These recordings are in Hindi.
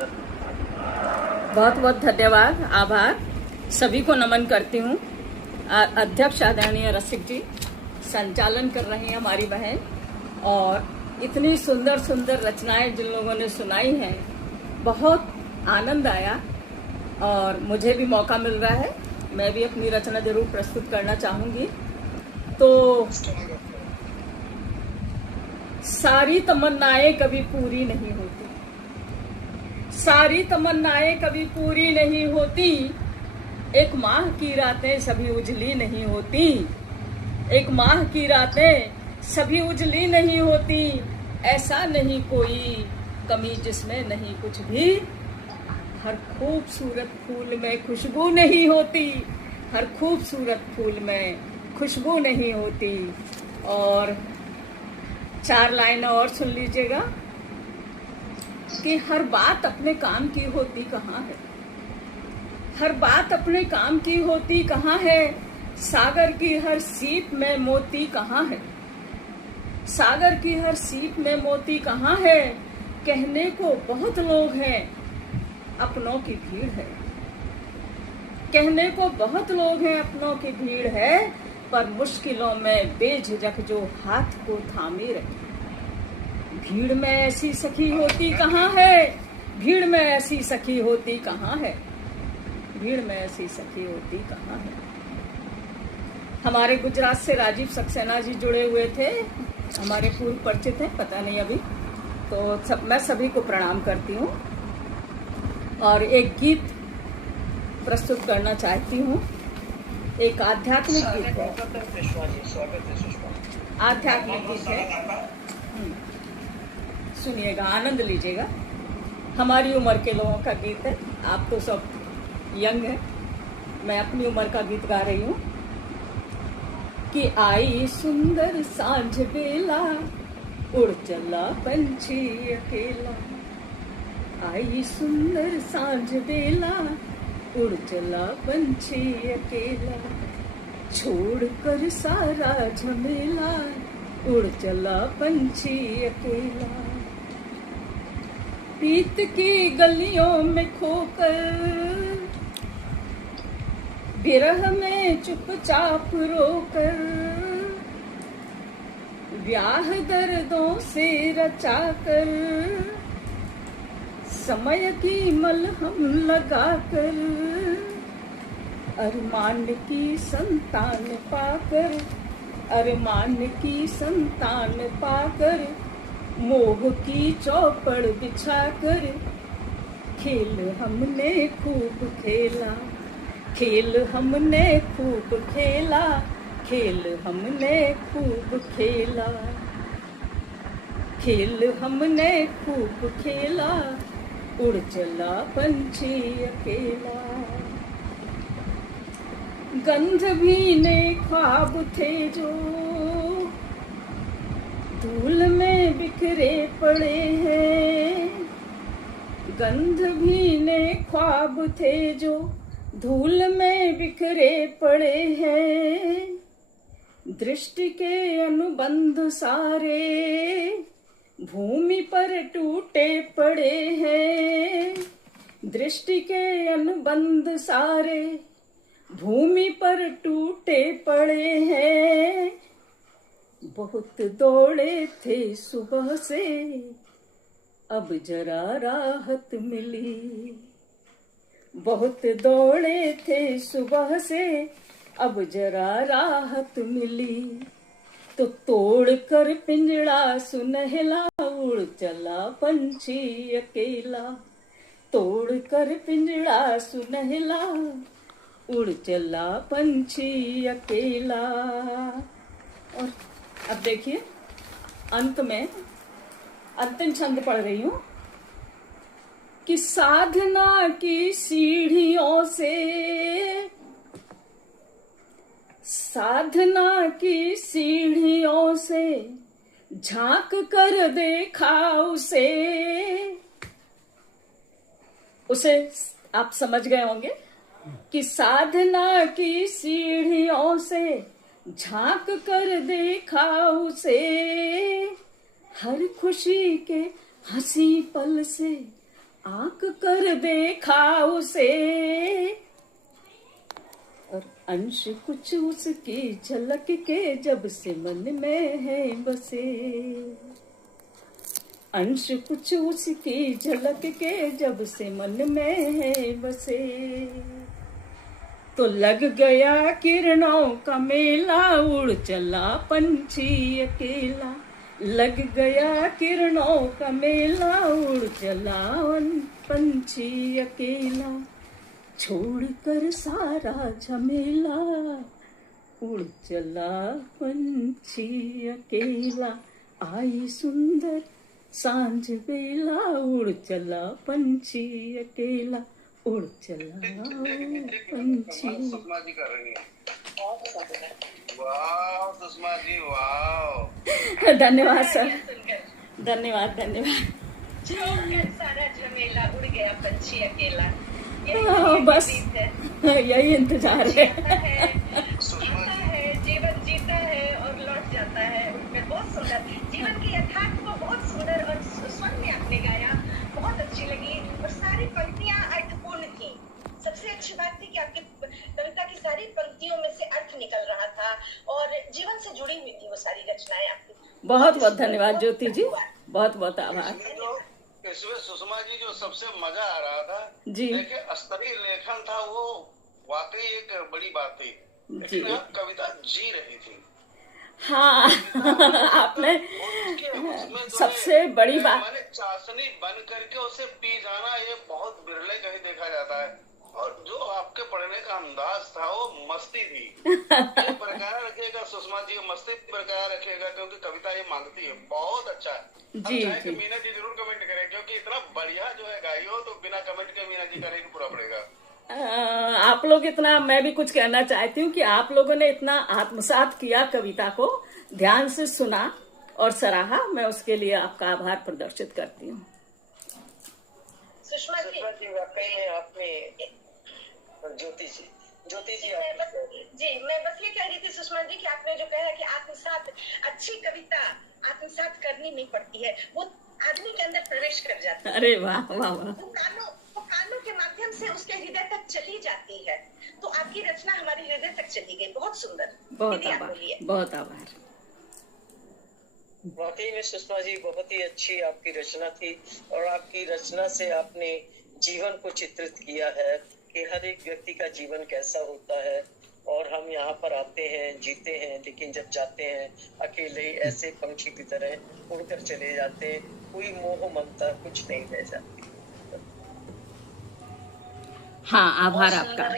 बहुत बहुत धन्यवाद, आभार। सभी को नमन करती हूँ। अध्यक्ष आदरणीय रसिक जी संचालन कर रही हैं हमारी बहन, और इतनी सुंदर सुंदर रचनाएं जिन लोगों ने सुनाई हैं, बहुत आनंद आया और मुझे भी मौका मिल रहा है। मैं भी अपनी रचना जरूर प्रस्तुत करना चाहूंगी। तो सारी तमन्नाएं कभी पूरी नहीं होती, सारी तमन्नाएं कभी पूरी नहीं होती, एक माह की रातें सभी उजली नहीं होती, एक माह की रातें सभी उजली नहीं होती, ऐसा नहीं कोई कमी जिसमें नहीं कुछ भी, हर खूबसूरत फूल में खुशबू नहीं होती, हर खूबसूरत फूल में खुशबू नहीं होती। और 4 लाइनें और सुन लीजिएगा कि हर बात अपने काम की होती कहाँ है, हर बात अपने काम की होती कहाँ है, सागर की हर सीप में मोती कहाँ है, सागर की हर सीप में मोती कहाँ है, कहने को बहुत लोग हैं अपनों की भीड़ है, कहने को बहुत लोग हैं अपनों की भीड़ है, पर मुश्किलों में बेझिझक जो हाथ को थामे रखे, भीड़ में ऐसी सखी होती कहाँ है, भीड़ में ऐसी सखी होती कहाँ है, भीड़ में ऐसी सखी होती कहाँ है। हमारे गुजरात से राजीव सक्सेना जी जुड़े हुए थे, हमारे पूर्व परिचित हैं, पता नहीं अभी तो मैं सभी को प्रणाम करती हूँ और एक गीत प्रस्तुत करना चाहती हूँ। एक आध्यात्मिक गीत है, आध्यात्मिक गीत है, सुनिएगा, आनंद लीजिएगा। हमारी उम्र के लोगों का गीत है, आप तो सब यंग है, मैं अपनी उम्र का गीत गा रही हूँ। कि आई सुंदर सांझ बेला, उड़ चला पंछी अकेला, आई सुंदर सांझ बेला, उड़ चला पंछी अकेला, छोड़ कर सारा झमेला, उड़ चला पंछी अकेला, प्रीत की गलियों में खोकर, विरह में चुपचाप रोकर, ब्याह दर्दों से रचाकर, समय की मलहम लगाकर, अरमान की संतान पाकर, अरमान की संतान पाकर, मोह की चौपड़ बिछाकर, खेल हमने खूब खेला, खेल हमने खूब खेला, खेल हमने खूब खेला, खेल हमने खूब खेला, उड़ चला पंछी अकेला, गंध भीने ख्वाब थे जो धूल में बिखरे पड़े हैं, गंध भीने ख्वाब थे जो धूल में बिखरे पड़े हैं, दृष्टि के अनुबंध सारे भूमि पर टूटे पड़े हैं, दृष्टि के अनुबंध सारे भूमि पर टूटे पड़े हैं, बहुत दौड़े थे सुबह से अब जरा राहत मिली, बहुत दौड़े थे सुबह से अब जरा राहत मिली, तो तोड़ कर पिंजड़ा सुनहला, उड़ चला पंछी अकेला, तोड़ कर पिंजड़ा सुनहला, उड़ चला पंछी अकेला। और अब देखिए अंत में अंतिम छंद पढ़ रही हूँ कि साधना की सीढ़ियों से, साधना की सीढ़ियों से झांक कर देखा उसे, उसे आप समझ गए होंगे कि साधना की सीढ़ियों से झांक कर देखा उसे, हर खुशी के हंसी पल से आंख कर देखा उसे और अंश कुछ उसकी झलक के जब से मन में है बसे। अंश कुछ उसकी झलक के जब से मन में है बसे। तो लग गया किरणों का मेला, उड़ चला पंछी अकेला। लग गया किरणों का मेला, उड़ चला पंछी अकेला। छोड़कर सारा झमेला, उड़ चला पंछी अकेला। आई सुंदर सांझ बेला, उड़ चला पंछी अकेला। उड़ चला पंछी। सुषमा जी कर रही है। वाह सुषमा जी वाह। धन्यवाद सर, धन्यवाद धन्यवाद। छोड़कर सारा झमेला, उड़ गया पंछी अकेला। बस यही इंतजार है। जीता है, जीवन जीता है और लौट जाता है। उनमें बहुत सुंदर जीवन की यथार्थ को बहुत सुंदर और स्वर में आपने गाया, बहुत अच्छी लगी और सारी पंक्तियां अर्थपूर्ण थी। सबसे अच्छी बात थी कि आपकी कविता की सारी पंक्तियों में से अर्थ निकल रहा था और जीवन से जुड़ी हुई थी वो सारी रचनाएं आपकी। बहुत बहुत धन्यवाद ज्योति जी, बहुत बहुत आभार। इसमें सुषमा जी जो सबसे मजा आ रहा था जी, देखिए स्तरीय लेखन था, वो वाकई एक बड़ी बात थी। लेकिन आप कविता जी रही थी। हाँ आपने सबसे बड़ी बात, मैंने चाशनी बन करके उसे पी जाना ये बहुत बिरले कहीं देखा जाता है। और जो आपके पढ़ने का अंदाज था वो मस्ती थी। ये बरकरार रखिएगा सुषमा जी, मस्ती बरकरार रखिएगा क्योंकि कविता ये मांगती है। बहुत अच्छा है। जी जी मीना जी जरूर कमेंट करें क्योंकि इतना बढ़िया जो है गाई हो तो बिना कमेंट के मीना जी करेंगे पूरा पड़ेगा। आप लोग इतना, मैं भी कुछ कहना चाहती हूँ कि आप लोगों ने इतना आत्मसात किया, कविता को ध्यान से सुना और सराहा। मैं उसके लिए आपका आभार प्रदर्शित करती हूँ। सुषमा जी वाकई में आपने ज्योति जी मैं बस ये कह रही थी सुषमा जी कि आपने जो कहा कि आत्मसात, अच्छी कविता आत्मसात करनी नहीं पड़ती है, वो आदमी के अंदर प्रवेश कर जाती है। अरे वाह वाह वाह। वो कानों के माध्यम से उसके हृदय तक चली जाती है। तो आपकी रचना हमारे हृदय तक चली गई, बहुत सुंदर। बहुत आभार, बहुत आभार। वाकई में सुषमा जी बहुत ही अच्छी आपकी रचना थी और आपकी रचना से आपने जीवन को चित्रित किया है कि हर एक व्यक्ति का जीवन कैसा होता है। और हम यहाँ पर आते हैं, जीते हैं, लेकिन जब जाते हैं अकेले ही ऐसे पंछी की तरह उड़कर चले जाते हैं। कोई मोह ममता कुछ नहीं रह जाती। हाँ आभार आपका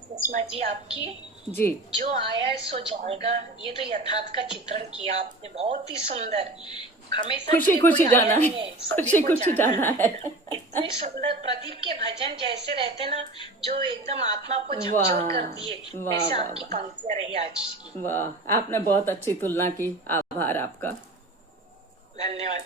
सुषमा जी आपकी। जी, जो आया है सो जाएगा, ये तो यथार्थ का चित्रण किया आपने, बहुत ही सुंदर। हमेशा खुशी खुशी जाना है, खुशी खुशी जाना है। इतने सुंदर प्रदीप के भजन जैसे रहते ना, जो एकदम आत्मा को झकझोर कर दिए, वैसे आपकी पंक्तियां रही आज की। वाह, आपने बहुत अच्छी तुलना की, आभार आपका। धन्यवाद।